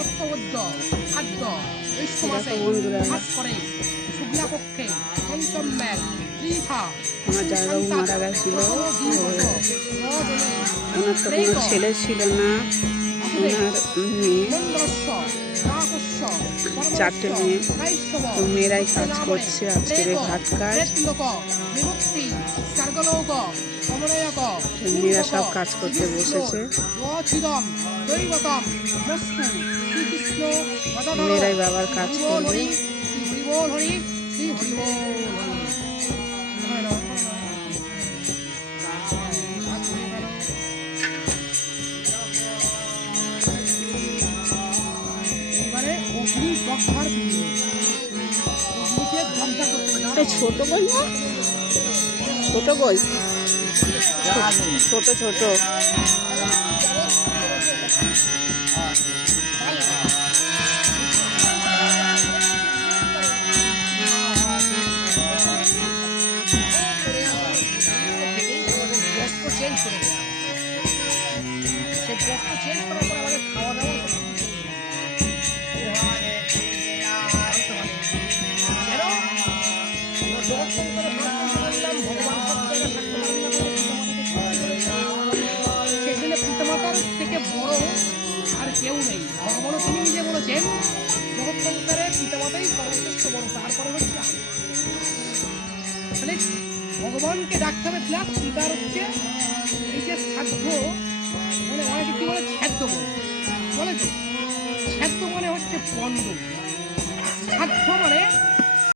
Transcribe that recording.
তত্ত্ববদ্ধ খাদ্য জ্যৈষ্ঠ মাসে খাস করে শুক্লা পক্ষে পঞ্চম মেল ত্রিথা আমার জায়গাও মারা গেছিল, ওনার তো কোনো ছেলে ছিল না, ওনার মেয়ে, 4টে মেয়ে, তো মেয়েরাই কাজ করছে আজকের এই ঘাট কাজ। মেয়েরা সব কাজ করতে বসেছে, মেয়েরাই বাবার কাজ করবে। ছোট বই না, ছোট বই, ছোট ছোট চেঞ্জ করে দেওয়া সেই বস্ত্র চেঞ্জ করার পর আমাদের খাওয়া দাওয়া সেখানে পিতামাতার থেকে বড় আর কেউ নেই। ভগবানও তিনি নিজে বলেছেন জগৎ সংসারে পিতামাতাই সর্বশ্রেষ্ঠ বড়, তারপরে হচ্ছে মানে ভগবানকে ডাকতে হবে। প্লাস পিতার হচ্ছে এই যে শ্রাদ্ধ, মানে অনেকে কি বলে শ্রাদ্ধ বলে তো, শ্রাদ্ধ মানে হচ্ছে পণ্ড, শ্রাদ্ধ মানে